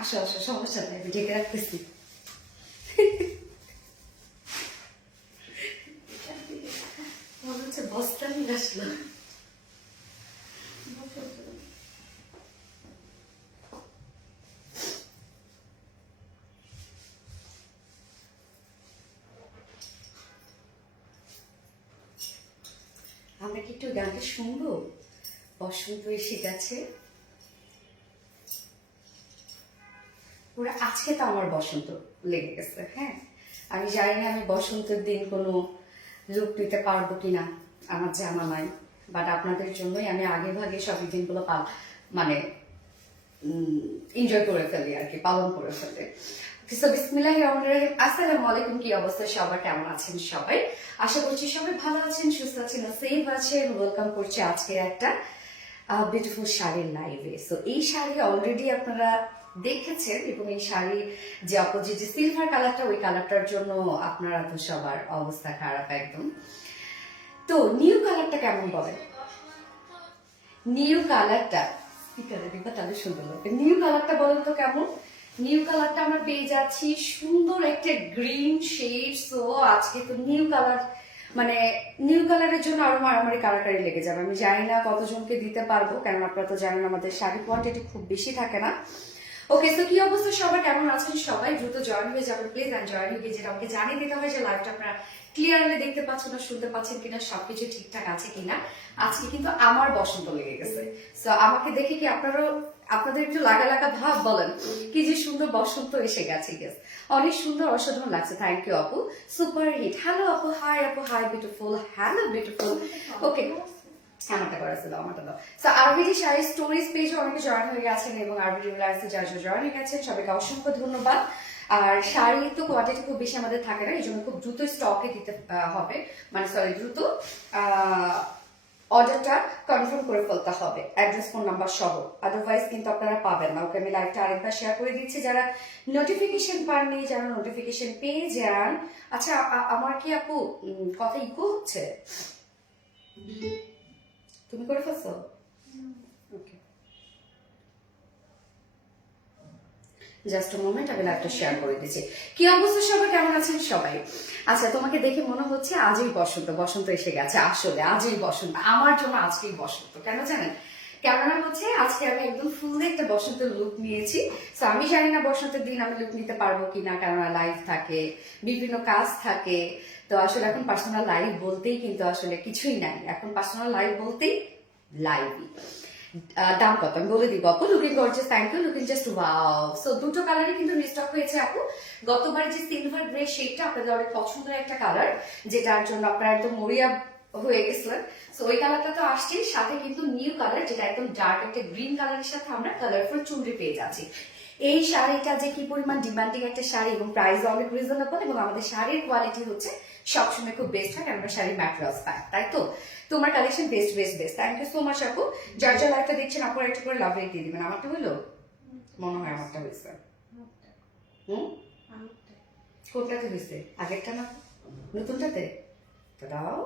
আসো আসো, সমস্যা নেই, আমি ঢেকে রাখতেছি। মনে হচ্ছে বস্তা নিয়ে আসলো। আমরা কি একটু গানটা শুনবো? বসন্ত এসে গেছে। পুরো আজকে তো আমার বসন্ত লেগে গেছে। হ্যাঁ, আমি জানি না আমি বসন্তের দিন কোনো লুক নিতে পারবো কিনা, আমার জানা নাই। বাট আপনাদের জন্যই আমি আগে ভাগে সব দিনগুলো মানে এনজয় করে ফেলি আর কি, পালন করে ফেলি। সো বিসমিল্লাহির রহমানির রহিম। আসসালামু আলাইকুম। কি অবস্থা সবার, কেমন আছেন সবাই? আশা করছি সবাই ভালো আছেন, সুস্থ আছেন, সেফ আছেন। ওয়েলকাম করছি আজকে একটা বিউটিফুল শাড়ির লাইভে। সো এই শাড়ি অলরেডি আপনারা দেখেছেন, এবং এই শাড়ি যে অপোজিট যে সিলভার কালারটা, ওই কালারটার জন্য আপনারা তো সবার অবস্থা খারাপ একদম। তো নিউ কালারটা কেমন বলেন? নিউ কালারটা স্পিকারে দিবা তাহলে সুন্দর লাগবে। নিউ কালারটা বলেন তো কেমন? নিউ কালারটা আমরা পেয়ে যাচ্ছি সুন্দর একটা গ্রিন শেড। সো আজকে তো নিউ কালার, মানে নিউ কালারের জন্য আরো মারামারি কারাকারি লেগে যাবে। আমি জানি না কতজনকে দিতে পারবো, কারণ আপনারা তো জানেন আমাদের শাড়ি কোয়ান্টিটি খুব বেশি থাকে না। ওকে, তো কি অবস্থা সবার, কেমন আছেন সবাই? দ্রুত জয়েন হয়ে যাবেন প্লিজ। অ্যান্ড জয়েন হয়ে যেটা আমাকে জানিয়ে দিতে হয় যে লাইভটা আপনারা ক্লিয়ারলি দেখতে পাচ্ছেন না, শুনতে পাচ্ছেন কিনা, সবকিছু ঠিকঠাক আছে কিনা। আজকে কিন্তু আমার বসন্ত লেগে গেছে। সো আমাকে দেখে কি আপনাদের একটু লাগা লাগা ভাব বলেন? কি যে সুন্দর বসন্ত এসে গেছে। গেস অনেক সুন্দর, অসাধারণ লাগছে। থ্যাংক ইউ আপু, সুপার হিট। হ্যালো আপু, হাই আপু, হাই বিউটিফুল, হ্যালো বিউটিফুল। ওকে, আমারটা করেছিল, আমারটা দাও। সো আরবিডি শাড়ি স্টোরিজ পেজে অনেকে জয়েন হয়ে গেছেন, এবং আরবিডি লাইফে যারা জয়েন হয়ে গেছেন সবাইকে অসংখ্য ধন্যবাদ। আর শাড়ি তো কোয়ান্টিটি খুব বেশি আমাদের থাকে না, এই জন্য খুব দ্রুত স্টকে দিতে হবে, মানে সরি দ্রুত অর্ডারটা কনফার্ম করে ফেলতে হবে, অ্যাড্রেস ফোন নাম্বার সহ, আদারওয়াইজ কিন্তু আপনারা পাবেন না। ওকে, আমি লাইভটা আরেকবার শেয়ার করে দিচ্ছি যারা নোটিফিকেশন পাননি, যারা নোটিফিকেশন পেয়ে যান। আচ্ছা, আমার কি আপু কথা ইকো হচ্ছে? তুমি করে ফেলছো? ওকে, জাস্ট মোমেন্ট, আমি লাইভটা শেয়ার করে দিচ্ছি। কি অবস্থা সবাই, কেমন আছেন সবাই? আচ্ছা, তোমাকে দেখে মনে হচ্ছে আজই বসন্ত, বসন্ত এসে গেছে। আসলে আজই বসন্ত, আমার জন্য আজকেই বসন্ত। কেন জানেন? কেননা হচ্ছে আজকে আমি একদম ফুল একটা বসন্তের লুক নিয়েছি। তো আমি জানি না বসন্তের দিন আমি লুক নিতে পারবো কিনা, কেননা লাইভ থাকে, বিভিন্ন কাজ থাকে। তো আসলে এখন পার্সোনাল লাইভ বলতেই কিন্তু আসলে কিছুই নাই, এখন পার্সোনাল লাইভ বলতেই লাইভই। দাম কত আমি বলে দিব আপু। Looking gorgeous, thank you, looking just wow. So দুটো কালারই কিন্তু রিস্টক হয়েছে আপু। গতবার যে সিলভার গ্রে শেডটা আপনাদের অনেক পছন্দের একটা কালার, যেটার জন্য আপনারা একদম মরিয়া হয়ে গেছিলেন। সো ওই কালারটা তো আসছে, সাথে কিন্তু নিউ কালার যেটা একদম ডার্ক একটা গ্রিন কালারের সাথে আমরা কালারফুল চুনরি পেয়ে যাচ্ছি। এই শাড়িটা যে কি পরিমাণ ডিমান্ডিং একটা শাড়ি, এবং প্রাইস অনেক রিজনেবল, এবং আমাদের শাড়ির কোয়ালিটি হচ্ছে সবসময় খুব বেস্ট হয়, কারণ আমরা শাড়ির ম্যাটেরিয়ালস পাই, তাই তো। তোমার collection best best best. Thank you so much আপু। যার যার লাইফটা দেখছেন আপু একটা করে লাভ রেট দিয়ে দিবেন। আমারটা হইলো, মনে হয় আমারটা হয়েছে। কোনটাতে হয়েছে? আগেরটা না নতুনটাতে? তো দাও।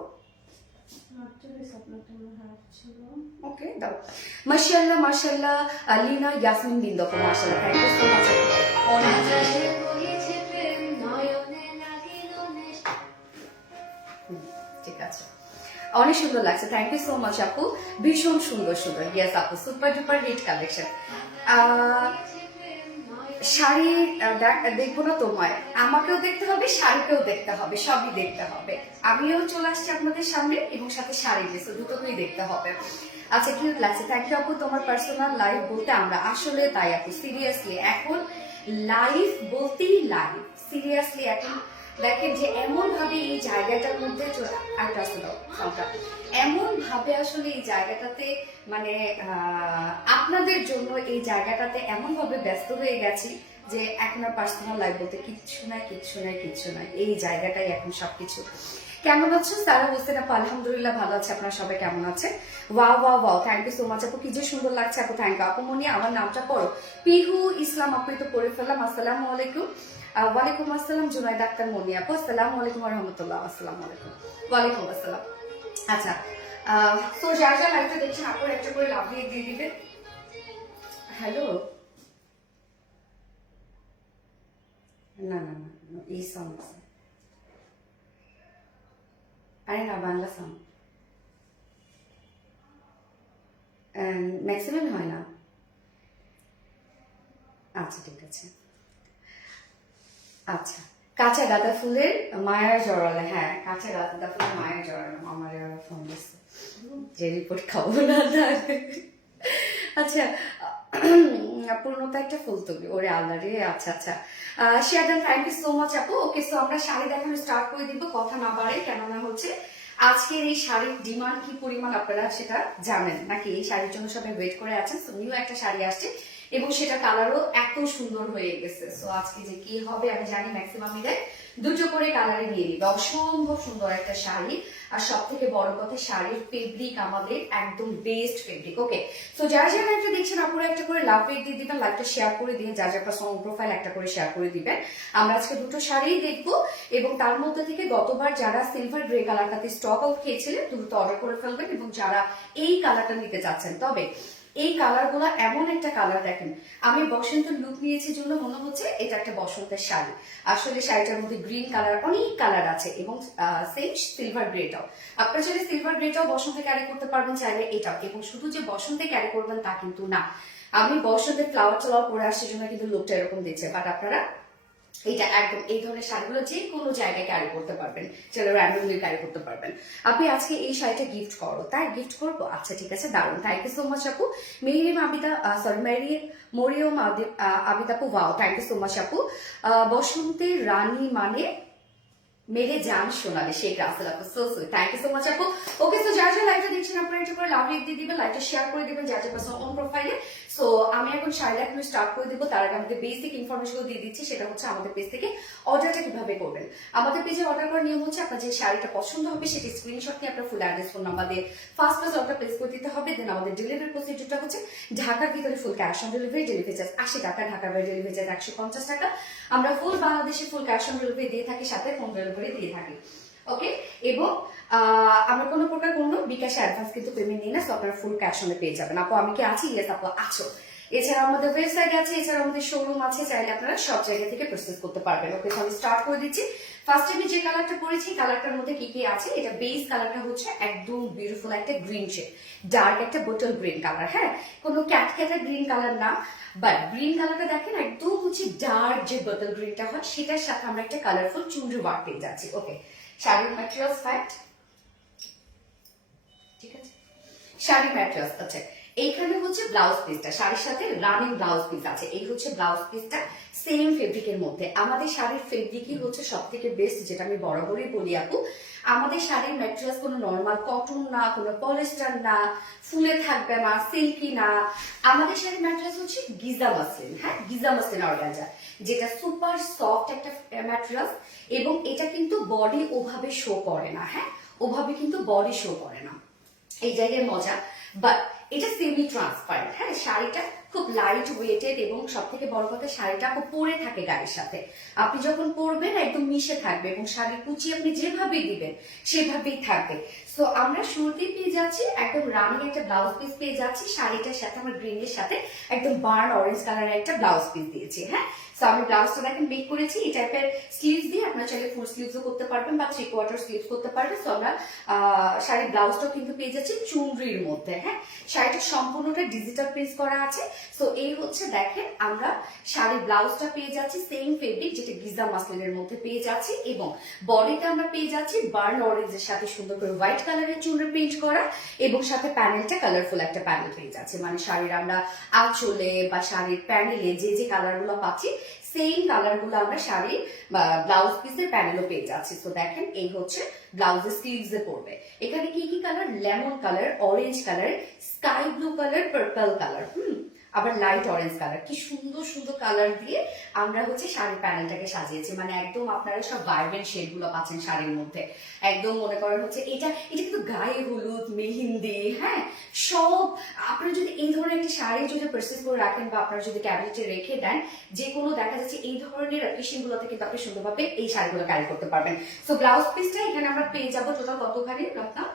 ওকে, দাও। মাশাআল্লাহ মাশাআল্লাহ, আলিনা ইয়াসমিন বিন্দু, মাশাআল্লাহ, থ্যাংক ইউ সো মাচ। ঠিক আছে, অনেক সুন্দর লাগছে। থ্যাংক ইউ সো মাচ আপু, ভীষণ সুন্দর সুন্দর। ইয়েস আপু, super duper hit collection. Sari দেখবো না তোমায়, আমাকেও দেখতে হবে, শাড়িকেও দেখতে হবে, সবই দেখতে হবে। আমিও চলে আসছি আপনাদের সামনে, এবং সাথে শাড়ি দিয়েছে, দুটোকেই দেখতে হবে। আচ্ছা, কিউট লাগছে, থ্যাংক ইউ আপু। তোমার পার্সোনাল লাইফ বলতে আমরা আসলে তাই আপু, সিরিয়াসলি এখন লাইফ বলতেই লাইফ, সিরিয়াসলি এখন দেখেন যে এমন ভাবে এই জায়গাটার মধ্যে এমন ভাবে আসলে এই জায়গাটাতে, মানে আপনাদের জন্য এই জায়গাটাতে এমন ভাবে ব্যস্ত হয়ে গেছি যে এখন আর পার্সোনাল লাইফ বলতে কিচ্ছু নাই, কিচ্ছু নাই, কিচ্ছু নাই। এই জায়গাটাই এখন সবকিছু। কেমন আছো সারা হোসেন আপু? আলহামদুলিল্লাহ ভালো আছে, আপনারা সবাই কেমন আছে? Wow wow wow, thank you so much আপু, কি যে সুন্দর লাগছে আপু, থ্যাংক ইউ আপু। মনি আমার নামটা পড়ো, পিহু ইসলাম আপু, তো পড়ে ফেললাম। আসসালামু আলাইকুম। ওয়ালাইকুম আসসালাম জুনাইদ আক্তার মনি আপু, আসসালামু আলাইকুম রহমতুল্লাহ। আসসালামু আলাইকুম, ওয়ালাইকুম আসসালাম। আচ্ছা, তো যার যার লাইভটা দেখছেন আপুর একটা করে লাভ দিয়ে দিবেন। হ্যালো, না না না এই সং আছে, আরে না বাংলা সং ম্যাক্সিমাম হয় না। আচ্ছা ঠিক আছে। আচ্ছা, কাঁচা গাঁদা ফুলের মায়ার জড়ালে, হ্যাঁ কাঁচা গাঁদা ফুলের মায়ার জড়ালে আমার ফোন দিচ্ছে যে রিপোর্ট খাবো না তাহলে। আচ্ছা, পূর্ণতা একটা ফুল তুমি ওরে আল্লাহ রে। আচ্ছা আচ্ছা, শেয়ারডান থ্যাংক ইউ সো মাচ আপু। ওকে, সো আমরা শাড়ি দেখানো স্টার্ট করে দিব, কথা না বাড়ে, কেননা হচ্ছে আজকের এই শাড়ির ডিমান্ড কি পরিমাণ আপনারা সেটা জানেন নাকি? এই শাড়ির জন্য সবাই ওয়েট করে আছেন। সো নিউ একটা শাড়ি আসছে এবং সেটা কালারও এত সুন্দর হয়ে গেছে। সো আজকে যে কি হবে আমি জানি, ম্যাক্সিমাম মিলে দুটো করে কালারে নিয়ে নিবে। অসম্ভব সুন্দর একটা শাড়ি, আর সব থেকে বড় কথা শাড়ির ফেব্রিক আমাদের একদম বেস্ট ফেব্রিক। ওকে, সো যারা যারা একটা দেখছেন আপনারা একটা করে লাভ পেজ দিয়ে দিবেন, লাইভটা শেয়ার করে দিয়ে যার যার পার্সোনাল প্রোফাইল একটা করে শেয়ার করে দিবেন। আমরা আজকে দুটো শাড়িই দেখবো এবং তার মধ্যে থেকে গতবার যারা সিলভার গ্রে কালারটাতে স্টক আউট খেয়েছিলেন দ্রুত অর্ডার করে ফেলবেন, এবং যারা এই কালারটা নিতে চাচ্ছেন, তবে এই কালার গুলা এমন একটা কালার, দেখেন আমি বসন্তের লুক নিয়েছি জন্য মনে হচ্ছে এটা একটা বসন্তের শাড়ি। আসলে শাড়িটার মধ্যে গ্রিন কালার, অনেক কালার আছে এবং সেম সিলভার গ্রেটাও। আপনারা চাইলে সিলভার গ্রেটাও বসন্তে ক্যারি করতে পারবেন, চাইলে এটাও। এবং শুধু যে বসন্তে ক্যারি করবেন তা কিন্তু না, আমি বসন্তে ফ্লাওয়ার টাওয়ার পরে আসছে জন্য কিন্তু লুকটা এরকম দিচ্ছে, বাট আপনারা এটা একদম এই ধরনের শাড়িগুলো যে কোনো জায়গায় ক্যারি করতে পারবেন, যেটা র্যান্ডমলি ক্যারি করতে পারবেন। আপনি আজকে এই শাড়িটা গিফট করো, তাই গিফট করবো? আচ্ছা ঠিক আছে, দারুন, থ্যাংক ইউ সো মাচ আপু। মেরিম আবিদা, সরি মরিয়ম আবিদাপু, wow, thank you so much আপু। বসন্তের রানী মানে মেরে জান শোনাবে শেখ রাসেল আপু, so sweet, thank you so much আপু। ওকে, সো যারা যারা লাইভটা দেখছেন আপনারা একটু করে লাভ রেট দিয়ে দিবেন, লাইভটা শেয়ার করে দিবেন যার যার পার্সোনাল অন প্রোফাইলে। সো আমি এখন শাড়ি দেখানো স্টার্ট করে দিব, তার আগে আমাদের বেসিক ইনফরমেশন দিয়ে দিচ্ছি, সেটা হচ্ছে আমাদের পেজ থেকে অর্ডারটা কিভাবে করবেন। আমাদের পেজে অর্ডার করার নিয়ম হচ্ছে আপনার যে শাড়িটা পছন্দ হবে সেটি স্ক্রিনশট নিয়ে আপনার ফুল অ্যাড্রেস ফোন নাম্বার দিয়ে ফার্স্ট অর্ডার প্লেস করে দিতে হবে। দেন আমাদের ডেলিভারি প্রসিডিউরটা হচ্ছে ঢাকার ভিতরে full cash on delivery, delivery charge 80 টাকা, ঢাকার বাইরে ডেলিভারি চার্জ 150 টাকা। আমরা ফুল বাংলাদেশে ফুল ক্যাশ অন ডেলিভারি দিয়ে থাকি, সাথে হোম ডেলিভারি দিয়ে থাকি। ওকে, এবং আমরা কোনো প্রকার কোনো বিকাশে অ্যাডভান্স কিন্তু পেমেন্ট নিই না, সো আপনারা ফুল ক্যাশ অনে পেয়ে যাবেন। আপু আমি কি আছি? ইয়েস আপু আছো। এছাড়া আমাদের ওয়েবসাইট আছে, এছাড়া আমাদের শোরুম আছে, চাইলে আপনারা সব জায়গা থেকে পারচেজ করতে পারবেন। ওকে, আমি স্টার্ট করে দিচ্ছি। ফার্স্ট আমি যে কালারটা পরেছি, কালারটার মধ্যে কি কি আছে, এটা বেস কালারটা হচ্ছে একদম বিউটিফুল একটা গ্রিন শেড, ডার্ক একটা বোটল গ্রিন কালার। হ্যাঁ, কোনো ক্যাটক্যাটা গ্রিন কালার না, বাট গ্রিন কালারটা দেখেন একদম হচ্ছে ডার্ক যে বোটল গ্রিনটা হয় সেটার সাথে আমরা একটা কালারফুল চুনরি ওয়ার্ক পেয়ে যাচ্ছি। ওকে, শাড়ির ম্যাটেরিয়ালস ফ্যাক্ট, ঠিক আছে, শাড়ির ম্যাটেরিয়ালস। আচ্ছা, এইখানে হচ্ছে ব্লাউজ পিসটা, শাড়ির সাথে রানিং ব্লাউজ পিস আছে, এই হচ্ছে ব্লাউজ পিসটা সেম ফেব্রিকের মধ্যে। আমাদের শাড়ির ফেব্রিকই হচ্ছে সব থেকে বেস্ট, যেটা আমি বরাবরই বলি আপু। আমাদের শাড়ির ম্যাটেরিয়ালস কোনো নর্মাল কটন না, কোনো পলিস্টার না, ফুলে থাকবে না, সিল্কি না। আমাদের শাড়ির ম্যাটেরিয়ালস হচ্ছে গিজা মাসলিন। হ্যাঁ, গিজা মাসলিন অর্গানজা, যেটা সুপার সফট একটা ম্যাটেরিয়ালস, এবং এটা কিন্তু বডি ওভাবে শো করে না। হ্যাঁ, ওভাবে কিন্তু বডি শো করে না, এই জায়গায় মজা। বাট এটা সেমি ট্রান্সপারেন্ট। হ্যাঁ, শাড়িটা খুব লাইট ওয়েটেড এবং সব থেকে বড় কথা শাড়িটা খুব পরে থাকে গায়ের সাথে, আপনি যখন পরবেন একদম মিশে থাকবে, এবং শাড়ির কুচি আপনি যেভাবেই দিবেন সেভাবেই থাকবে। সো আমরা শুরুতেই পেয়ে যাচ্ছি একদম রানিং একটা ব্লাউজ পিস পেয়ে যাচ্ছি, শাড়িটার সাথে আমরা গ্রিনের সাথে একদম বার্ন অরেঞ্জ কালারের একটা ব্লাউজ পিস দিয়েছি। হ্যাঁ, সো আমি ব্লাউজটা দেখেন মেক করেছি এই টাইপের স্লিভস দিয়ে, আপনারা চাইলে ফুল স্লিভসও করতে পারবেন বা 3/4 স্লিভস করতে পারবেন। সো আমরা শাড়ির ব্লাউজটাও কিন্তু পেয়ে যাচ্ছি চুনরির মধ্যে। হ্যাঁ, শাড়িটা সম্পূর্ণটা ডিজিটাল প্রিন্ট করা আছে। সো এই হচ্ছে দেখেন আমরা শাড়ির ব্লাউজটা পেয়ে যাচ্ছি সেম ফেব্রিক, যেটা গিজা মাসলিনের মধ্যে পেয়ে যাচ্ছি, এবং বডিতে আমরা পেয়ে যাচ্ছি বার্ন অরেঞ্জের সাথে সুন্দর করে হোয়াইট কালারের চুনরি প্রিন্ট করা, এবং সাথে প্যানেলটা কালারফুল একটা প্যানেল পেয়ে যাচ্ছে। মানে শাড়ির আমরা আঁচলে বা শাড়ির প্যানেলে যে যে কালারগুলো পাচ্ছি সেম কালারগুলো আমরা শাড়ির ব্লাউজ পিসের প্যানেলও পেয়ে যাচ্ছি। তো দেখেন এই হচ্ছে ব্লাউজের স্লিভস এ পড়বে। এখানে কি কি colour, lemon colour, orange colour, sky blue colour, purple colour, আবার লাইট অরেঞ্জ কালার, কি সুন্দর সুন্দর কালার দিয়ে আমরা হচ্ছে শাড়ির প্যানেলটাকে সাজিয়েছি। মানে একদম আপনারা সব ভাইব্রেন্ট শেড গুলো পাচ্ছেন শাড়ির মধ্যে। একদম মনে করেন হচ্ছে এটা কিন্তু গায়ে হলুদ, মেহেন্দি, হ্যাঁ সব। আপনারা যদি এই ধরনের একটা শাড়ি যদি পারচেজ করে রাখেন বা আপনারা যদি ক্যাবিনেটে রেখে দেন, যে কোনো দেখা যাচ্ছে এই ধরনের অকেশন গুলোতে কিন্তু আপনি সুন্দরভাবে এই শাড়িগুলো ক্যারি করতে পারবেন। সো ব্লাউজ পিসটা এখানে আমরা পেয়ে যাবো টোটাল কতখানি আপনার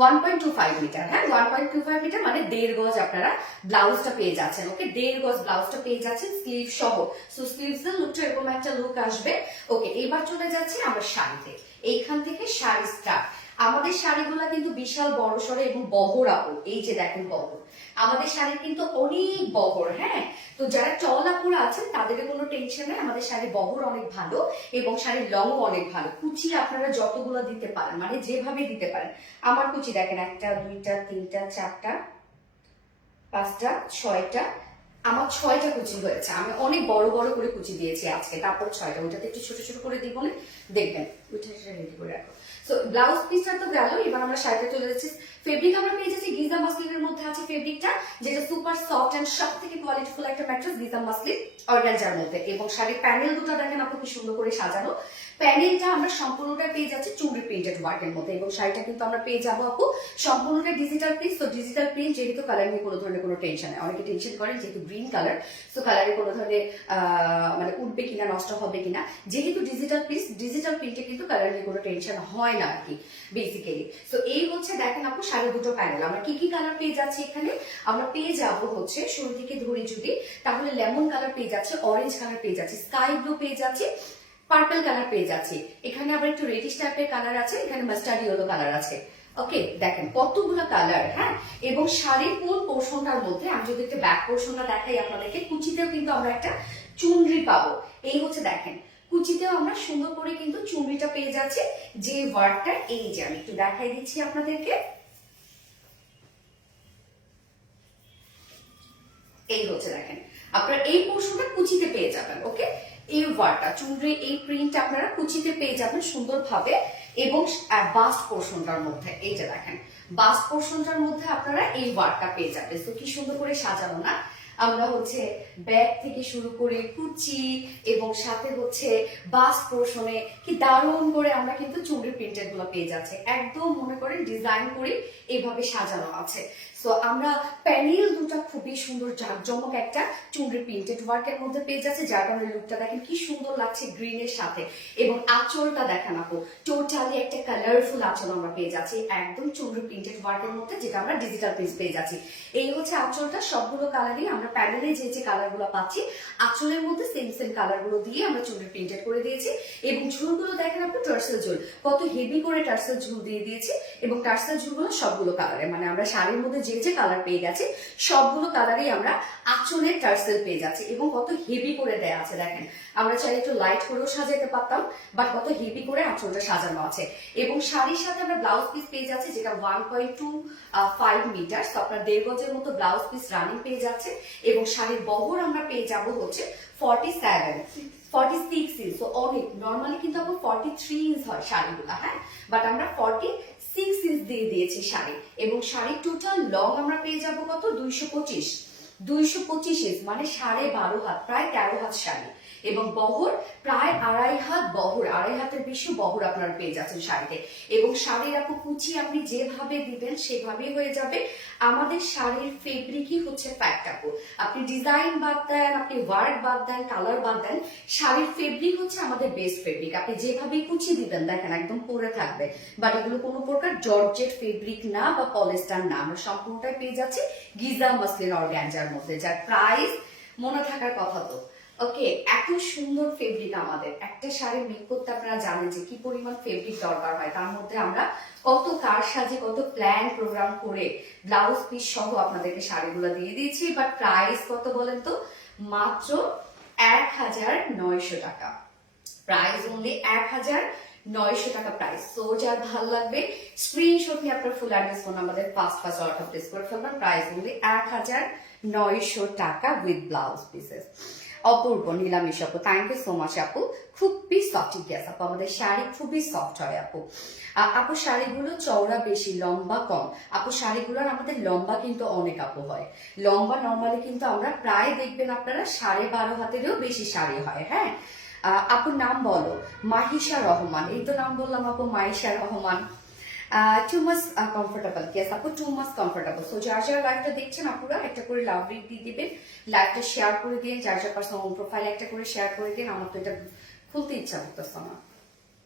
1.25 মিটার, হ্যাঁ 1.25 মিটার মানে 1.5 গজ আপনারা ব্লাউজটা পেয়ে যাচ্ছেন। ওকে, 1.5 গজ ব্লাউজটা পেয়ে যাচ্ছেন স্লিভ সহ। সো স্লিভস এর লুকটা এরকম একটা লুক আসবে। ওকে, এবার চলে যাচ্ছি আমরা শাড়িতে। এইখান থেকে শাড়ি স্টার্ট। আমাদের শাড়িগুলো কিন্তু বিশাল বড় সড়ো এবং বহর আপু, এই যে দেখেন বহর, আমাদের শাড়ি কিন্তু অনেক বহর। হ্যাঁ, তো যারা টল আপুরা আছেন তাদের কোনো টেনশন নেই, আমাদের শাড়ির বহর অনেক ভালো এবং শাড়ির লং অনেক ভালো। কুচি আপনারা যতগুলো দিতে পারেন, মানে যেভাবে দিতে পারেন। আমার কুচি দেখেন 1টা 2টা 3টা 4টা 5টা 6টা, আমার 6টা কুচি হয়েছে। আমি অনেক বড় বড় করে কুচি দিয়েছি আজকে, তারপর 6টা, ওইটাতে একটু ছোট ছোট করে দিব না, দেখবেন ওইটা রেডি করে রাখো। সো ব্লাউজ পিসটা তো গেল, এবার আমরা শাড়িতে চলে যাচ্ছি। ফেব্রিক আমরা পেয়ে যাচ্ছি গিজা মাসলিনের মধ্যে আছে ফেব্রিকটা, যেটা সুপার সফট এন্ড সব থেকে কোয়ালিটিফুল একটা ম্যাট্রেস গিজা মাসলিন অর্গানজার মধ্যে। এবং শাড়ির প্যানেল দুটো দেখেন আপু কি সুন্দর করে সাজানো। প্যানেলটা আমরা সম্পূর্ণটা পেয়ে যাচ্ছি চুড়ি প্রিন্টেড ওয়ার্কের মধ্যে, এবং শাড়িটা কিন্তু আমরা পেয়ে যাবো আপু সম্পূর্ণটা ডিজিটাল প্রিন্ট। তো ডিজিটাল প্রিন্ট যেহেতু কালার নিয়ে কোনো ধরনের কোনো টেনশন নেই। অনেকে টেনশন করেন যেহেতু গ্রিন কালার, সো কালারে কোনো ধরনের মানে উঠবে কিনা, নষ্ট হবে কিনা। যেহেতু ডিজিটাল প্রিন্ট, ডিজিটাল প্রিন্টে কিন্তু কালার নিয়ে কোনো টেনশন হয় না আর কি বেসিক্যালি। সো এই হচ্ছে দেখেন আপু শাড়ি দুটো প্যানেল। আমরা কি কি কালার পেয়ে যাচ্ছি এখানে, আমরা পেয়ে যাবো হচ্ছে শুরু থেকে ধরি যদি, তাহলে লেমন কালার পেয়ে যাচ্ছে, অরেঞ্জ কালার পেয়ে যাচ্ছে, স্কাই ব্লু পেয়ে যাচ্ছে, পার্পল কালার পেয়ে যাচ্ছে, এখানে আবার একটু রেডিশ টাইপের কালার আছে, এখানে মাস্টার্ড ইয়েলো কালার আছে। ওকে, দেখেন কতগুলো কালার। হ্যাঁ, এবং শাড়ির কোন পোর্শনটার মধ্যে আমি যদি একটা ব্যাক পোর্শনটা দেখাই আপনাদেরকে, কুচিতেও কিন্তু আমরা একটা চুনরি পাবো। এই হচ্ছে দেখেন কুচিতেও আমরা সুন্দর করে কিন্তু চুনরিটা পেয়ে যাচ্ছি, যে ওয়ার্কটা এই যে আমি একটু দেখাই দিচ্ছি আপনাদেরকে। এই হচ্ছে দেখেন আপনারা এই পোর্শনটা কুচিতে পেয়ে যাবেন। ওকে, এই ওয়ার্কটা চুনরি এই প্রিন্ট আপনারা কুচিতে পেয়ে যাবেন সুন্দরভাবে। এবং বাস্ট পোর্শনটার মধ্যে এই যে দেখেন বাস্ট পোর্শনটার মধ্যে আপনারা এই ওয়ার্কটা পেয়ে যাবেন। তো কি সুন্দর করে সাজানো না, আমরা হচ্ছে ব্যাগ থেকে শুরু করে কুচি এবং সাথে হচ্ছে বাস্ট পোর্শনে কি দারুণ করে আমরা কিন্তু চুনরি প্রিন্টেড গুলো পেয়ে যাচ্ছে। একদম মনে করেন ডিজাইন করে এইভাবে সাজানো আছে। সো আমরা প্যানেল দুটা খুবই সুন্দর জাঁকজমক একটা চুনরি প্রিন্টেড ওয়ার্কের মধ্যে পেয়ে যাচ্ছে, যার কারণে লুকটা দেখেন কি সুন্দর লাগছে গ্রিনের সাথে। এবং আঁচলটা দেখেন আপু টোটালি একটা কালারফুল আঁচল আমরা পেয়ে যাচ্ছি একদম চুনরি প্রিন্টেড ওয়ার্কের মধ্যে, যেটা আমরা ডিজিটাল প্রিন্ট পেয়ে যাচ্ছি। এই হচ্ছে আঁচলটা, সবগুলো কালারই আমরা প্যানেলে যে যে কালার গুলো পাচ্ছি আঁচলের মধ্যে সেম সেম কালার গুলো দিয়ে আমরা চুনরি প্রিন্টেড করে দিয়েছি। এবং ঝুলগুলো দেখেন আপনি টার্সেল ঝুল, কত হেভি করে টার্সেল ঝুল দিয়ে দিয়েছি। এবং টার্সেল ঝুলগুলো সবগুলো কালারে, মানে আমরা শাড়ির মধ্যে যে যে কালার পেয়ে গেছি সবগুলো কালারই আমরা আঁচলের টার্সেল পেয়ে যাচ্ছি। এবং কত হেভি করে দেয়া আছে দেখেন, আমরা চাইলে একটু লাইট করেও সাজাতে পারতাম, বাট কত হেভি করে আঁচলটা সাজানো আছে। এবং শাড়ির সাথে আমরা ব্লাউজ পিস পেয়ে যাচ্ছি যেটা 1.25 মিটার, আপনার 1.5 গজের মতো ব্লাউজ পিস রানিং পেয়ে যাচ্ছে। এবং শাড়ির বহর আমরা পেয়ে যাব হচ্ছে 46 ইঞ্চ। তো অনেক নর্মালি কিন্তু আপনার 43 ইঞ্চ হয় শাড়িগুলো, হ্যাঁ, বাট আমরা 46 ইঞ্চ দিয়ে দিয়েছি শাড়ি। এবং শাড়ির টোটাল লং আমরা পেয়ে যাব কত 225 ইঞ্চ, মানে 12.5 হাত, প্রায় 13 হাত শাড়ি। এবং বহর প্রায় 2.5 হাত বহর, 2.5 হাতের বেশি বহর আপনারা পেয়ে যাচ্ছেন শাড়িতে। এবং শাড়ির আপু কুচি আপনি যেভাবে দিবেন সেভাবেই হয়ে যাবে। আমাদের শাড়ির ফেব্রিকই হচ্ছে ফ্যাক্ট আপু, আপনি ডিজাইন বাদ দেন, আপনি ওয়ার্ক বাদ দেন, কালার বাদ দেন, শাড়ির ফেব্রিক হচ্ছে আমাদের বেস্ট ফেব্রিক। আপনি যেভাবেই কুচি দিবেন দেখেন একদম পরে থাকবে, বাট এগুলো কোনো প্রকার জর্জেট ফেব্রিক না বা পলিস্টার না, আমরা সম্পূর্ণটাই পেয়ে যাচ্ছি গিজা মাসলিন অর্গানজার মধ্যে, যার প্রাইস মনে থাকার কথা। তো ওকে, এত সুন্দর ফেব্রিক আমাদের একটা শাড়ি মেক করতে আপনারা জানেন যে কি পরিমাণ ফেব্রিক দরকার হয়, তার মধ্যে আমরা কত কার সাজে কত প্ল্যান প্রোগ্রাম করে ব্লাউজ পিস সহ আপনাদেরকে শাড়িগুলো দিয়ে দিয়েছি। বাট প্রাইস কত বলেন তো, মাত্র 1900 টাকা। প্রাইস অনলি 1900 টাকা প্রাইস। সো যার ভালো লাগবে স্ক্রিনশট নিয়ে আপনার ফুল অ্যাড্রেস ফোন আমাদের ফার্স্ট অর্ডার প্লেস করে ফেলবেন। প্রাইস অনলি 1900 টাকা উইথ ব্লাউজ পিসেস। অপূর্ব নীলামিশ আপু, থ্যাংক ইউ সো মাচ আপু, খুবই সফট। গ্যাস আপু আমাদের শাড়ি খুবই সফট হয় আপু। আপু শাড়িগুলো চওড়া বেশি, লম্বা কম। আপু শাড়িগুলোর আমাদের লম্বা কিন্তু অনেক আপু হয়, লম্বা নর্মালি কিন্তু আমরা প্রায় দেখবেন আপনারা 12.5 হাতেরও বেশি শাড়ি হয়। হ্যাঁ, আপুর নাম বলো। মাহিশা রহমান, এই তো নাম বললাম আপু, Mahisha Rahman. Too much comfortable, yes আপু টু মাচ কমফোর্টেবল। সো যার যার লাইভটা দেখছেন আপুরা একটা করে লাভ রিক দিয়ে দিবেন, লাইভটা শেয়ার করে দিন, যার যার পার্সোনাল প্রোফাইল একটা করে শেয়ার করে দিন। আমার তো এটা খুলতে ইচ্ছা করতেছে না,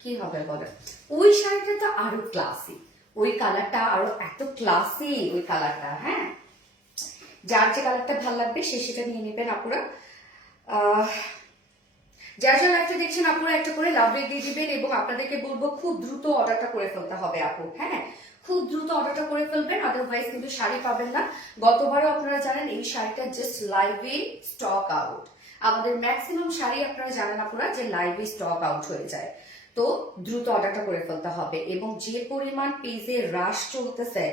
কি হবে বলে। ওই শাড়িটা তো আরো ক্লাসিক, ওই কালারটা আরো এত ক্লাসি ওই কালারটা। হ্যাঁ, যার যে কালারটা ভালো লাগবে সে সেটা নিয়ে নেবেন আপুরা। যার যার লাইভটা দেখছেন আপনারা একটা করে লাভ রেট দিয়ে দিবেন এবং আপনাদেরকে বলবো খুব দ্রুত অর্ডারটা করে ফেলতে হবে আপু। হ্যাঁ, খুব দ্রুত অর্ডারটা করে ফেলবেন, আদারওয়াইজ কিন্তু শাড়ি পাবেন না। গতবারও আপনারা জানেন এই শাড়িটা জাস্ট লাইভে স্টক আউট। আমাদের ম্যাক্সিমাম শাড়ি আপনারা জানেন আপুরা যে লাইভে স্টক আউট হয়ে যায়। তো দ্রুত অর্ডারটা করে ফেলতে হবে এবং যে পরিমাণ পেজে রাশ চলতেছে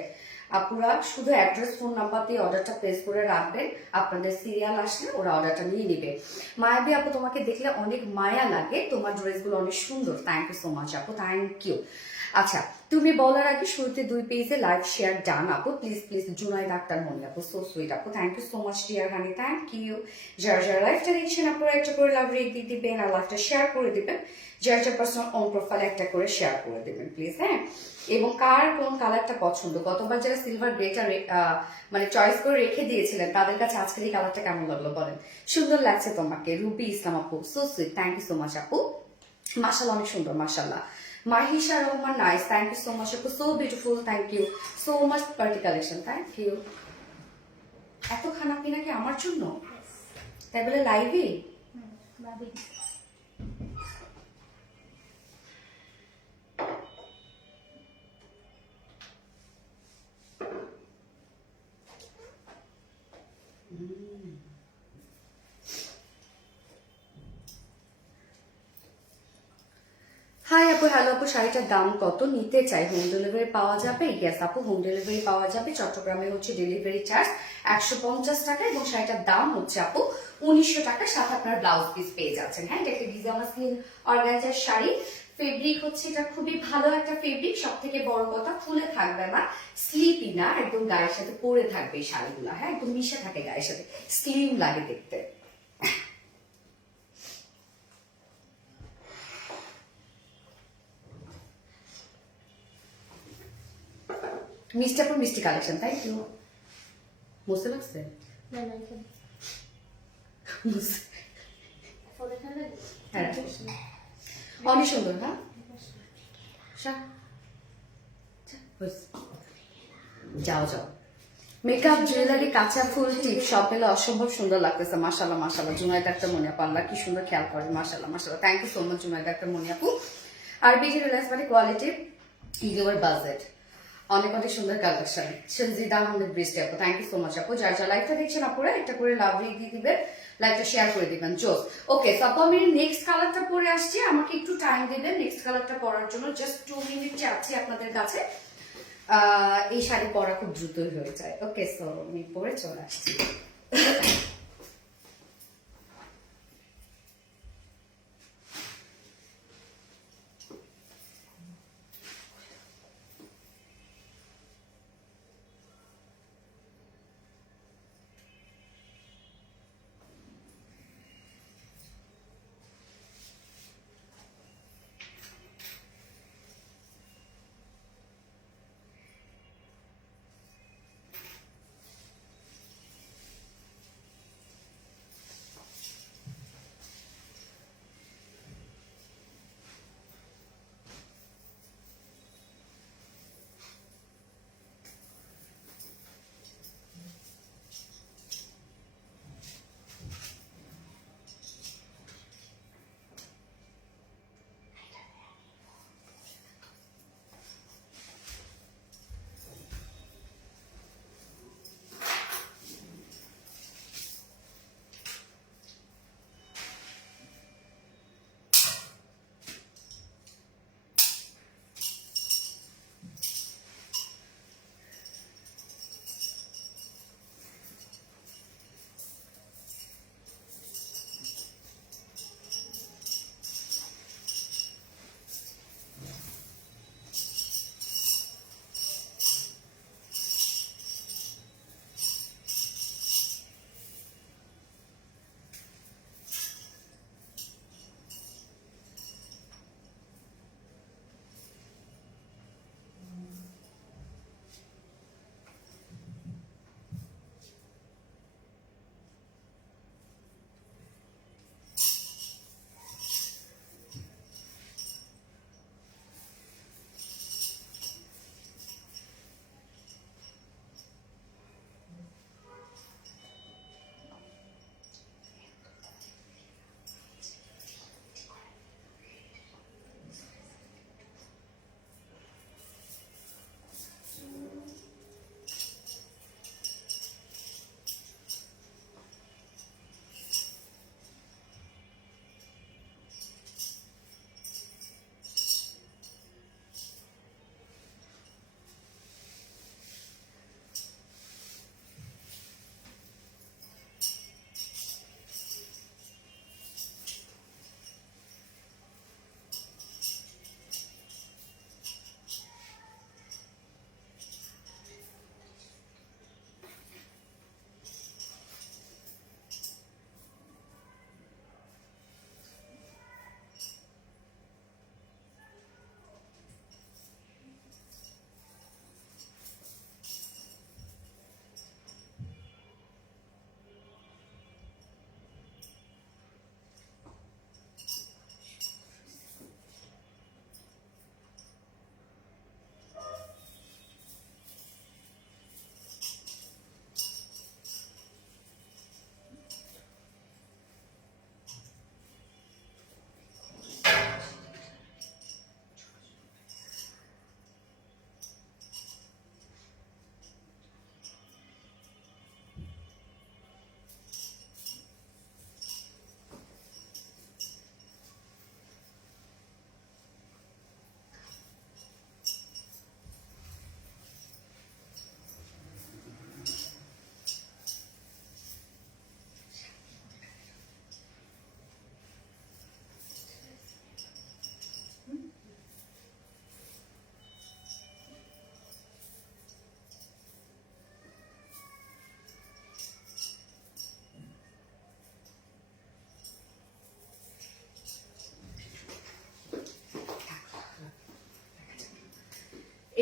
আপুরা শুধু অ্যাড্রেস ফোন নাম্বার দিয়ে অর্ডারটা প্লেস করে রাখবেন, আপনাদের সিরিয়াল আসলে ওরা অর্ডারটা নিয়ে নেবে। মায়াবী আপু তোমাকে দেখলে অনেক মায়া লাগে, তোমার ড্রেসগুলো অনেক সুন্দর। থ্যাংক ইউ সো মাচ আপু, থ্যাংক ইউ। আচ্ছা, তুমি বলার আগে শুরুতে 2 পেজে লাইভ শেয়ার ডান আপু, প্লিজ প্লিজ। জুনাইদ আক্তার মনি আপু, সো সুইট আপু, thank you so much dear honey, thank you. যারা যারা লাইভটা দেখছেন আপনারা একটা করে লাভ রেট দিয়ে দিবেন আর লাইভটা শেয়ার করে দিবেন। যার যার পার্সোনাল অন প্রোফাইলে একটা করে শেয়ার করে দেবেন প্লিজ। হ্যাঁ, এবং কার কোন কালারটা পছন্দ, গতবার যারা সিলভার গ্রেটা মানে চয়েস করে রেখে দিয়েছিলেন তাদের কাছে আজকের এই কালারটা কেমন লাগলো বলেন? সুন্দর লাগছে তোমাকে রুবি ইসলাম আপু, so sweet, thank you so much আপু। মাশাআল্লাহ, অনেক সুন্দর মাশাআল্লাহ। Mahisha Rahman, nice, thank you so much আপু, so beautiful, thank you so much. Party collection, thank you. এত খানা পিনা কি আমার জন্য? তাই বলে লাইভে হাই আপু, হ্যালো আপু, শাড়িটার দাম কত? নিতে চাই, হোম ডেলিভারি পাওয়া যাবে? ইয়েস আপু, হোম ডেলিভারি পাওয়া যাবে। চট্টগ্রামে হচ্ছে ডেলিভারি চার্জ 150 টাকা এবং শাড়িটার দাম হচ্ছে আপু 1900 টাকা, সাথে আপনার ব্লাউজ পিস পেয়ে যাচ্ছেন। হ্যাঁ, এটা একটা design muslin organza sari. Fabric হচ্ছে এটা খুবই ভালো একটা ফেব্রিক, সব থেকে বড় কথা ফুলে থাকবে না, স্লিপি না, একদম গায়ের সাথে পরে থাকবে এই শাড়িগুলো। হ্যাঁ, একদম মিশে থাকে গায়ের সাথে, স্লিম লাগে দেখতে। মিষ্টি আপুর মিষ্টি কালেকশন, থ্যাংক ইউ। বুঝতে পারছেন? হ্যাঁ, অনেক সুন্দর। হ্যাঁ, যাও যাও। মেকআপ, জুয়েলারি, কাঁচা ফুল, টিপ সব মিলে অসম্ভব সুন্দর লাগতেছে। মাশাআল্লাহ মাশাআল্লাহ। জুনাইদ আক্তার মনি আপু, আল্লাহ কি সুন্দর খেয়াল করে। মাশাআল্লাহ মাশাআল্লাহ, thank you so much Junaid Akter Moni আপু। আর বিজি রিলায়েন্স মানে কোয়ালিটি ইউর বাজেট, অনেক অনেক সুন্দর কালেকশন। সঞ্জিদা আহমেদ বৃষ্টি আপু, থ্যাংক ইউ সো মাচ আপু। যার যা লাইভটা দেখছেন আপুরা একটা করে লাভ রেট দিয়ে দিবেন, লাইভটা শেয়ার করে দিবেন। জোস। ওকে, সো আপু আমি নেক্সট কালারটা পরে আসছি, আমাকে একটু টাইম দিবেন নেক্সট কালারটা পরার জন্য। জাস্ট 2 মিনিট চাচ্ছি আপনাদের কাছে। এই শাড়ি পরা খুব দ্রুতই হয়ে যায়। ওকে, সো আমি পরে চলে আসছি।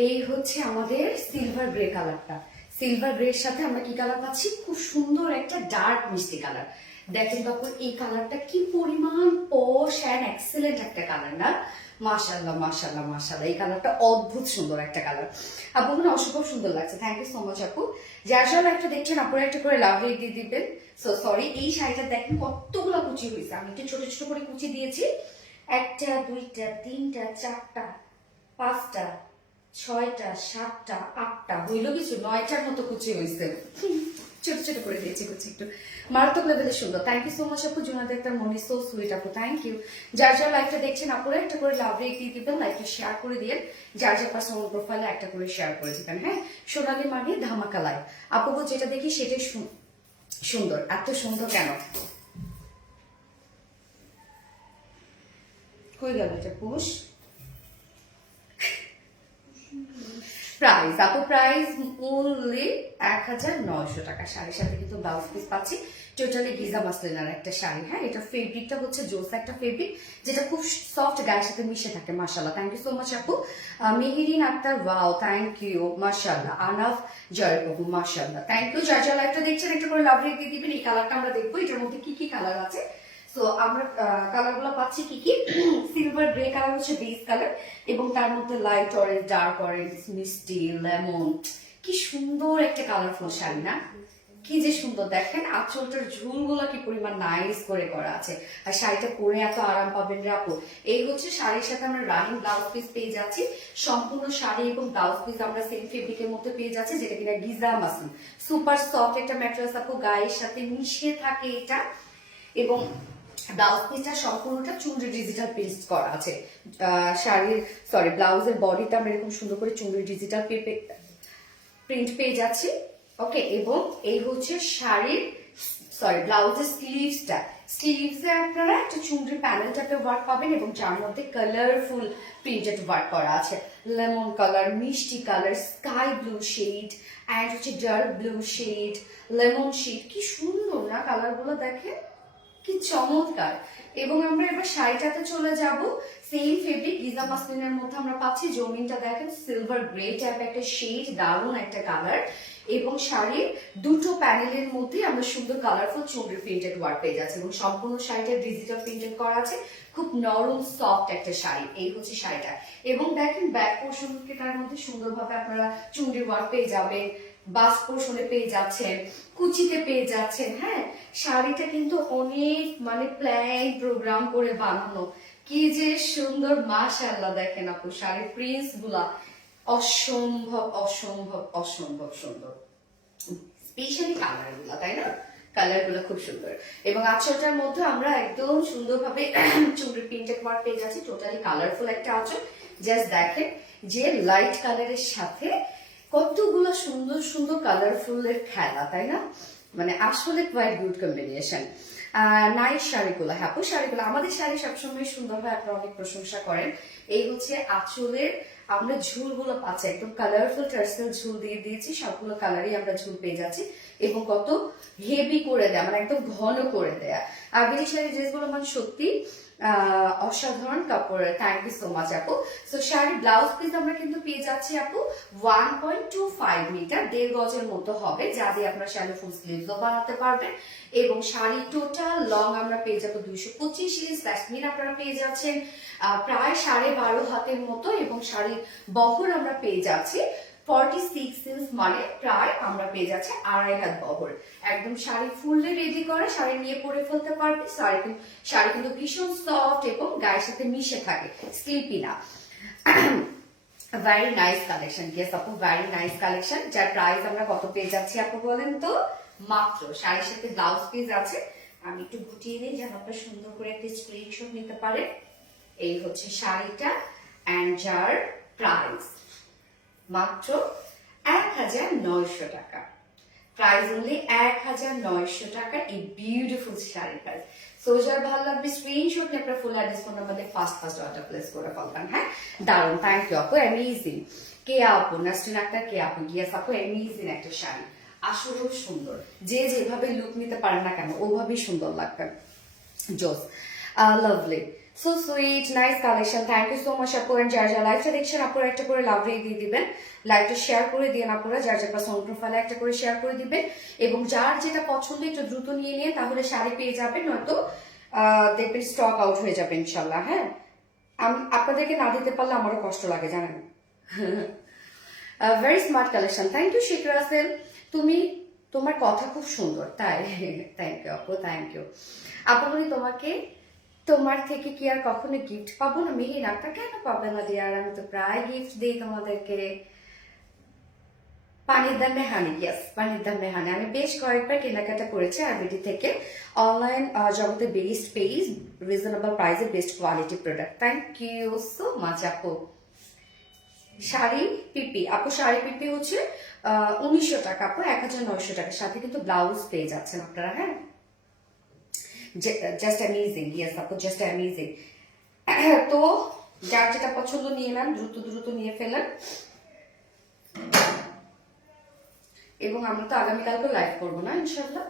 এই হচ্ছে আমাদের সিলভার গ্রে কালারটা। সিলভার গ্রের সাথে আমরা কি কালার পাচ্ছি? খুব সুন্দর একটা ডার্ক মিষ্টি কালার। দেখেন তারপর এই কালারটা কি পরিমাণ পশ অ্যান্ড এক্সেলেন্ট একটা কালার না? মাশাআল্লাহ মাশাআল্লাহ মাশাআল্লাহ, এই কালারটা অদ্ভুত সুন্দর একটা কালার। আপু মানে অসম্ভব সুন্দর লাগছে। থ্যাংক ইউ সো মাচ আপু। যার যারা একটা দেখছেন আপুরা একটা করে লাভ রেট দিয়ে দিবেন। সো সরি, এই শাড়িটা দেখেন কতগুলো কুচি হয়েছে। আমি একটু ছোট ছোট করে কুচি দিয়েছি। একটা, দুইটা, তিনটা, চারটা, পাঁচটা, ছয়টা, সাতটা, আটটা, হইল কিছু 9টার মতো কুচি হয়েছে। ছোট ছোট করে দিয়েছি কুচি, একটু মারাত্মক লেভেলের সুন্দর। থ্যাংক ইউ সো মাচ আপু। জুনাদ একটা মনি সো সুইট আপু, থ্যাংক ইউ। যার যার লাইকটা দেখছেন আপুরা একটা করে লাভ রেট দিয়ে দিবেন, লাইকটা শেয়ার করে দিয়ে যার যার পার্সোনাল প্রোফাইলে একটা করে শেয়ার করে দিবেন। হ্যাঁ, সোনালি মানে ধামাকা লাইভ। আপু যেটা দেখি সেটাই সুন্দর। এত সুন্দর কেন? কই গেল এটা পুষ? প্রাইস আপু, প্রাইস অনলি 1900 টাকা। শাড়ির সাথে কিন্তু ব্লাউজ পিস পাচ্ছি, টোটালি গিজা মাসলিনার একটা শাড়ি। হ্যাঁ, এটা ফেব্রিকটা হচ্ছে জোস একটা ফেব্রিক, যেটা খুব সফট, গায়ের সাথে মিশে থাকে। মাশাআল্লাহ, থ্যাংক ইউ সো মাচ আপু। Meherin Akter, wow thank you. মাশাআল্লাহ। আনাফ জয় প্রভু, মাশাআল্লাহ, থ্যাংক ইউ। যার যার লাইভটা দেখছেন একটা করে লাভ রেট দিয়ে দিবেন। এই কালারটা আমরা দেখবো, এটার মধ্যে কি কি কালার আছে। তো আমরা কালারগুলো পাচ্ছি কি কি? সিলভার গ্রে কালার হচ্ছে বেস কালার, এবং তার মধ্যে লাইট অরেঞ্জ, ডার্ক অরেঞ্জ, মিষ্টি, লেমন। কি সুন্দর একটা কালারফুল শাড়ি না? কি যে সুন্দর। দেখেন আঁচলটার ঝুলগুলো কি পরিমাণ নাইস করে করা আছে, আর শাড়িটা পরে এত আরাম পাবেন রে আপু। এই হচ্ছে শাড়ির সাথে আমরা রানিং ব্লাউজ পিস পেয়ে যাচ্ছি। সম্পূর্ণ শাড়ি এবং ব্লাউজ পিস আমরা সেম ফেব্রিকের মধ্যে পেয়ে যাচ্ছি, যেটা কিনা গিজা মাসলিন। সুপার সফট একটা ম্যাটেরিয়ালস আপু, গায়ের সাথে মিশে থাকে এটা। এবং ব্লাউজ পিসটা সম্পূর্ণটা চুনরি ডিজিটাল পেস্ট করা আছে। শাড়ির ব্লাউজের বডিতে আমরা এরকম সুন্দর করে চুনরি ডিজিটাল প্রিন্ট পেয়ে যাচ্ছি। ওকে, এবং এই হচ্ছে শাড়ির ব্লাউজের স্লিভসে আপনারা একটা চুনরি প্যানেল টাইপের ওয়ার্ক পাবেন, এবং যার মধ্যে কালারফুল প্রিন্টেড ওয়ার্ক করা আছে। লেমন কালার, মিষ্টি colour, sky blue shade, and হচ্ছে dark blue shade, lemon shade. কি সুন্দর না কালারগুলো, দেখেন কি চমৎকার। এবং আমরা এবার শাড়িটাতে চলে যাব। সেম ফেব্রিক গিজা মাসলিনের মধ্যে আমরা পাচ্ছি। জমিনটা দেখেন সিলভার গ্রে টাইপ একটা শেড, দারুণ একটা কালার। এবং শাড়ির দুটো প্যানেলের মধ্যে আমরা সুন্দর কালারফুল চুনরি প্রিন্টেড ওয়ার্ক পেয়ে যাচ্ছি, এবং সম্পূর্ণ শাড়িটা ডিজিটাল প্রিন্টেড করা আছে। খুব নরম সফট একটা শাড়ি। এই হচ্ছে শাড়িটা। এবং দেখেন ব্যাক পোর্শনকে তার মধ্যে সুন্দরভাবে আপনারা চুনরি ওয়ার্ক পেয়ে যাবেন, বাস পোর্শনে পেয়ে যাচ্ছেন, কুচিতে পেয়ে যাচ্ছেন। হ্যাঁ, শাড়িটা কিন্তু অনেক মানে প্ল্যান প্রোগ্রাম করে বানানো। কি যে সুন্দর, মাশাআল্লাহ। দেখেন আপু শাড়ির প্রিন্টস গুলা অসম্ভব অসম্ভব অসম্ভব সুন্দর, স্পেশালি কালার গুলা, তাই না? কালার গুলো খুব সুন্দর। এবং আঁচলটার মধ্যে আমরা একদম সুন্দরভাবে চুনরি প্রিন্টেড ওয়ার্ক পেয়ে যাচ্ছি, টোটালি কালারফুল একটা আঁচল। জাস্ট দেখেন যে লাইট কালারের সাথে কতগুলো সুন্দর সুন্দর কালারফুলের খেলা, তাই না? মানে আসলে কোয়াইট গুড কম্বিনেশন। নাইস শাড়িগুলো, হ্যাপু শাড়িগুলো, আমাদের শাড়ি সবসময় সুন্দর হয়, আপনারা অনেক প্রশংসা করেন। এই হচ্ছে আঁচলের আমরা ঝুলগুলো পাচ্ছি, একদম কালারফুল টার্সেল ঝুল দিয়ে দিয়েছি। সবগুলো কালারই আমরা ঝুল পেয়ে যাচ্ছি, এবং কত হেভি করে দেয়া, মানে একদম ঘন করে দেয়া। আর বিটি শাড়ি ড্রেসগুলো মানে সত্যি অসাধারণ কাপড়। থ্যাংক ইউ সো মাচ আপু। সো শাড়ির ব্লাউজ পিস আমরা কিন্তু পেয়ে যাচ্ছি আপু 1.25 মিটার, 1.5 গজের মতো হবে, যা দিয়ে আপনার শাড়ি ফুল স্লিভসও বানাতে পারবেন। এবং শাড়ি টোটাল লং আমরা পেয়ে যাবো 225 ইঞ্চ। দ্যাট মিন আপনারা পেয়ে যাচ্ছেন প্রায় 12.5 হাতের মতো, এবং শাড়ির বহর আমরা পেয়ে যাচ্ছি 46 ইঞ্চ, মানে প্রায় আমরা পেয়ে যাচ্ছি 2.5 হাত বহর। একদম শাড়ি ফুললি রেডি করে শাড়ি নিয়ে পরে ফেলতে পারবে। শাড়ি কিন্তু ভীষণ সফট এবং গায়ের সাথে মিশে থাকে, স্লিপি না। Very nice collection. ইয়েস আপু, ভেরি নাইস কালেকশন। যার প্রাইস আমরা কত পেয়ে যাচ্ছি আপু বলেন তো? মাত্র, শাড়ির সাথে ব্লাউজ পিস আছে। আমি একটু গুটিয়ে দিই যেন আপনারা সুন্দর করে একটা স্ক্রিনশট নিতে পারে। এই হচ্ছে শাড়িটা, এন্ড যার প্রাইস মাত্র 1900 টাকা। প্রাইস অনলি 1900 টাকা। এই বিউটিফুল শাড়ির প্রাইস। সো যার ভালো লাগবে স্ক্রিনশট নিয়ে আপনার ফুল অ্যাড্রেস ফোন নাম্বার দিয়ে ফার্স্ট অর্ডার প্লেস করে ফেলবেন। হ্যাঁ, দারুন। থ্যাংক ইউ আপু, অ্যামেজিং। কে আপু? নাসরিন আক্তার, কে আপু? ইয়েস আপু, অ্যামেজিং একটা শাড়ি, আসলেও সুন্দর। যে যেভাবে লুক নিতে পারেন না কেন, ওভাবেই সুন্দর লাগবে। জোস, lovely. So sweet, nice collection, thank you so much আপু। এন্ড যার যা লাইভটা দেখছেন আপুরা একটা করে লাভ রেট দিয়ে দিবেন, লাইভটা শেয়ার করে দিয়ে আপুরা যার যার পার্সোনাল প্রোফাইলে একটা করে শেয়ার করে দিবেন, এবং যার যেটা পছন্দ একটু দ্রুত নিয়ে নিয়ে, তাহলে শাড়ি পেয়ে যাবেন, নয়তো দেখবেন স্টক আউট হয়ে যাবে ইনশাল্লাহ। হ্যাঁ, আমি আপনাদেরকে না দিতে পারলে আমারও কষ্ট লাগে জানেন। Very smart collection, thank you Sheikh Rasel. তুমি, তোমার কথা খুব সুন্দর তাই। থ্যাংক ইউ আপু, থ্যাংক ইউ আপু। বলি তোমাকে, তোমার থেকে কি আর কখনো গিফট পাবো না? মিহির একটা কেন পাবে না ডিয়ার, আমি তো প্রায় গিফট দিই তোমাদেরকে। পানির দামে হানি, ইয়েস পানির দামে হানি। আমি বেশ কয়েকবার কেনাকাটা করেছি আরবিডি থেকে, অনলাইন জগতে বেস্ট পেজ, রিজনেবল প্রাইসে best quality product. Thank you so much আপু। শাড়ি পিপি আপু, শাড়ি পিপি হচ্ছে 1900 টাকা আপু, 1900 টাকার সাথে কিন্তু ব্লাউজ পেয়ে যাচ্ছেন আপনারা। হ্যাঁ, জাস্ট অ্যামেজিং, ইয়েস আপু, জাস্ট অ্যামেজিং। তো যার যেটা পছন্দ নিয়ে নেন, দ্রুত দ্রুত নিয়ে ফেলেন। এবং আমরা তো আগামীকালকে লাইভ করবো না ইনশাল্লাহ,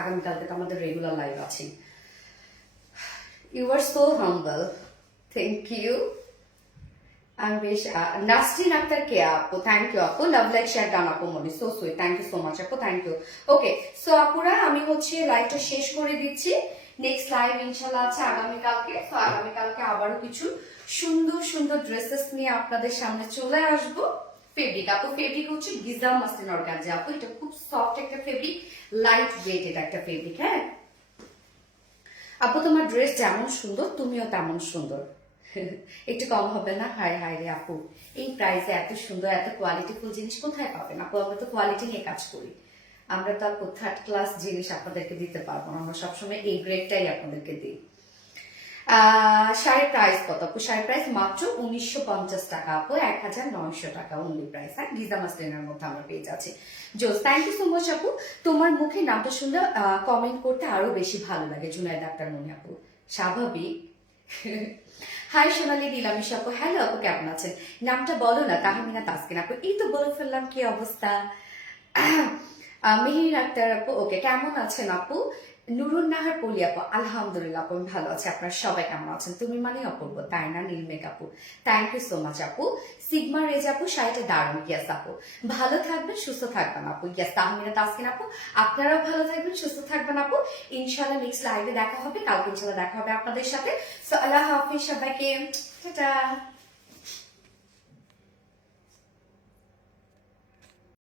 আগামীকালকে তো আমাদের রেগুলার লাইভ আছে। You are so humble, thank you. আমি বেশ নাসরিন আক্তার কে আপু, থ্যাংক ইউ আপু। লাভ লাইক শেয়ার ডান আপু মনি, so sweet, thank you so much আপু, থ্যাংক ইউ। ওকে, সো আপুরা আমি হচ্ছে লাইভটা শেষ করে দিচ্ছি। নেক্সট লাইভ ইনশাল্লাহ আছে আগামীকালকে। তো আগামীকালকে আবারও কিছু সুন্দর সুন্দর ড্রেসেস নিয়ে আপনাদের সামনে চলে আসবো। ফেব্রিক আপু, ফেব্রিক হচ্ছে গিজা মাসলিন অর্গানজা আপু, এটা খুব সফট একটা ফেব্রিক, লাইট ওয়েটেড একটা ফেব্রিক। হ্যাঁ আপু, তোমার ড্রেস যেমন সুন্দর তুমিও তেমন সুন্দর। একটু কম হবে না? হায় হায় রে আপু, এই প্রাইসে এত সুন্দর এত কোয়ালিটিফুল জিনিস কোথায় পাবেন আপু? আমরা তো কোয়ালিটি নিয়ে কাজ করি, আমরা তো আর থার্ড ক্লাস জিনিস আপনাদেরকে দিতে পারবো না, আমরা সবসময় এই গ্রেডটাই আপনাদেরকে দিই। শাড়ির প্রাইস কত আপু? শাড়ির প্রাইস মাত্র 1950 টাকা আপু, 1900 টাকা অনলি প্রাইস। হ্যাঁ, গিজা মাসলিনের মধ্যে আমরা পেয়ে যাচ্ছি। জোস, থ্যাংক ইউ সো মাচ আপু। তোমার মুখে নামটা শুনলে কমেন্ট করতে আরো বেশি ভালো লাগে। জুনায়দ আক্তার মনি আপু, স্বাভাবিক। হাই সোনালি নীলামিশ আপু, হ্যালো আপু, কেমন আছেন? নামটা বলো না। তাহমিনা তাসকিন আপু, এই তো বলে ফেললাম, কি অবস্থা? মিহির আক্তার আপু, ওকে, কেমন আছেন আপু? নুরুন নাহার পলি আপু, আলহামদুলিল্লাহ আপু আমি ভালো আছি। আপনারা সবাই কেমন আছেন? তুমি মানে অপূর্ব, তাই না? নীলমেঘ আপু, থ্যাংক ইউ সো মাচ আপু। সিগমা রেজ আপু, শাড়িটা দারুণ, ইয়াস আপু। ভালো থাকবেন, সুস্থ থাকবেন আপু, ইয়াস। তাহমিনা তাসকিন আপু, আপনারাও ভালো থাকবেন, সুস্থ থাকবেন আপু। ইনশাল্লাহ নেক্সট লাইভে দেখা হবে, কালকে ইনশাল্লাহ দেখা হবে আপনাদের সাথে। সো আল্লাহ হাফিজ সবাইকে, টাটা।